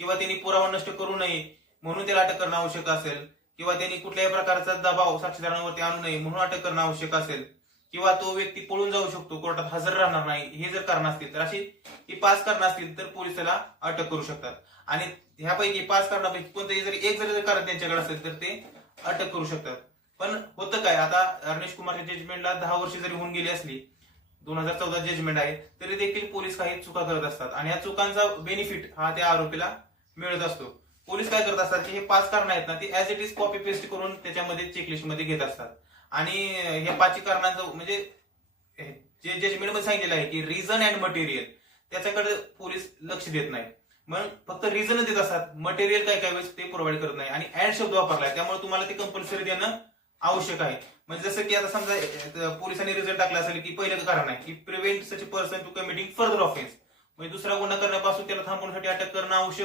किंवा त्यांनी पुरावा नष्ट करू नये म्हणून त्याला अटक करणं आवश्यक असेल किंवा त्यांनी कुठल्याही प्रकारचा दबाव साक्षीदारांवरती आणू नये म्हणून अटक करणं आवश्यक असेल किंवा तो व्यक्ती पळून जाऊ शकतो कोर्टात हजर राहणार नाही हे जर कारण असतील तर अशी ही पाच कारण असतील तर पोलीस त्याला अटक करू शकतात. आणि ह्यापैकी पाच कारणापैकी कोणतंही जरी एक जरी कारण त्यांच्याकडे असेल तर ते अटक करू शकतात. पण होतं काय आता अर्नेश कुमारच्या जजमेंटला दहा वर्ष जरी होऊन गेली असली दोन हजार चौदा जजमेंट आहे तरी देखील पोलीस काही चुका करत असतात. आणि या चुकांचा बेनिफिट हा त्या आरोपीला मिळत असतो. पोलीस काय करत असतात की हे पाच कारण आहेत ना ते as it is copy paste करून त्याच्यामध्ये चेकलिस्टमध्ये घेत असतात. आणि हे पाच कारणांचं म्हणजे जे जजमेंटमध्ये सांगितलेलं आहे की रिझन अँड मटेरियल त्याच्याकडे पोलीस लक्ष देत नाही. मग फक्त रिझन देत असतात मटेरियल काय काय वेळेस ते प्रोव्हाइड करत नाही. आणि ऍड शब्द वापरलाय त्यामुळे तुम्हाला ते कंपल्सरी देणं आवश्यक आहे. म्हणजे जसं की आता समजा पोलिसांनी रिझल्ट टाकला असेल की पहिलं कारण आहे की prevent such person to committing further offence म्हणजे दुसरा गुन्हा करण्यापासून त्याला थांबवण्यासाठी अटक करणं आवश्यक